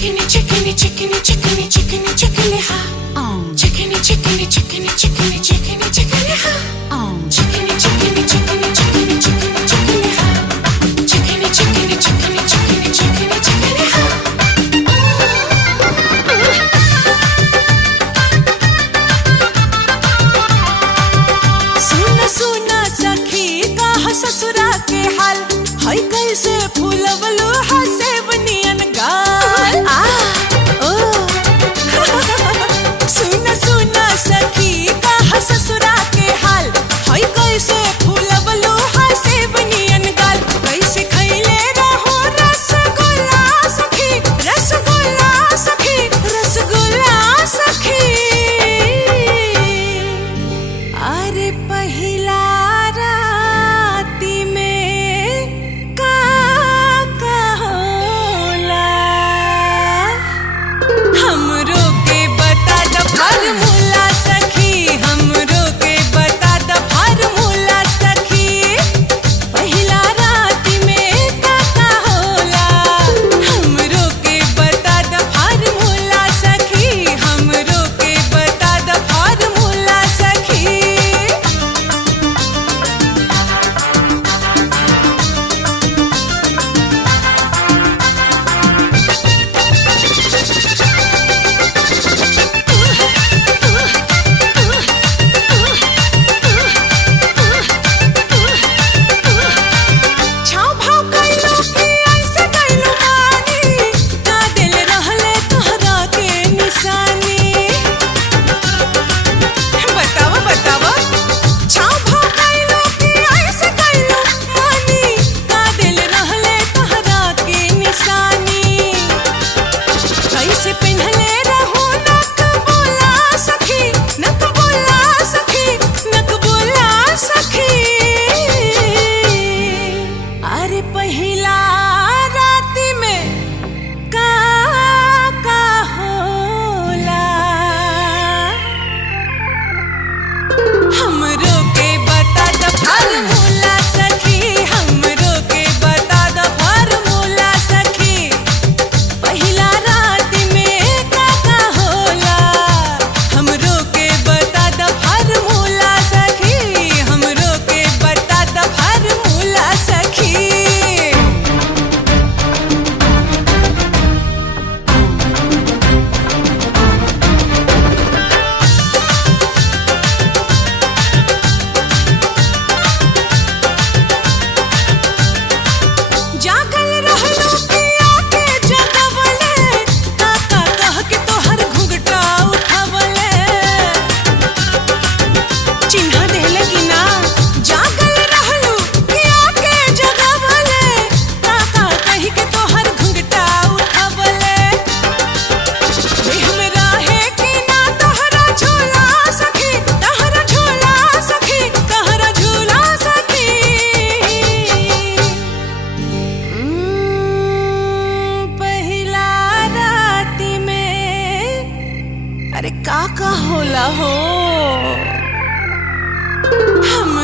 Chickeny, chickeny, chickeny, chickeny, chickeny, chickeny, ha. Chickeny, chickeny, chickeny, chickeny, chickeny, chickeny, ha. Chickeny, chickeny, chickeny, chickeny, chickeny, chickeny, ha. Chickeny, chickeny, chickeny, chickeny, chickeny, chickeny, ha. सुन सुन सखी कहा ससुरा के हाल है कैसे फूलवलो हसे बनियन गाल सुन सुन सखी कहा ससुरा के हाल है कैसे फूलवलो हसे बनियन गाल कैसे खैले रहो रसगुल्ला सखी रसगुल्ला सखी रसगुल्ला सखी अरे पहिला राती में का होला हमरो के बता द फार्मूला सखी हमरो के बता द फार्मूला सखी पहिला राती में का होला हमरो के बता द फार्मूला सखी हमरो के बता द फार्मूला सखी छाव भाव कैलो कि ऐसे कैलो मानी ना दिल रहले तोहरा के निशानी बतावा बतावा छाव भाव कैलो कि ऐसे कैलो मानी ना दिल रहले तोहरा के निशानी कैसे पिन्हले रहो नक बोला सखी नक बोला सखी नक बोला सखी अरे पहिला राती में का होला हमरो के बता द फार्मूला सखी हमरो के बता द फार्मूला सखी पहिला राती में का होला हमरो के बता द फार्मूला सखी हमरो के बता द फार्मूला सखी जागल रहलो पिया के जगवले काका कह के तोहर घुंघटा उठवले चिन्हा देले कि ना जागल रहलो पिया के जगवले काका कह के तोहर घुंघटा उठवले देह में रहे कि ना तोहरा झूला सखी तोहरा झूला सखी तोहरा झूला सखी पहिला राती में अरे का होला हो हम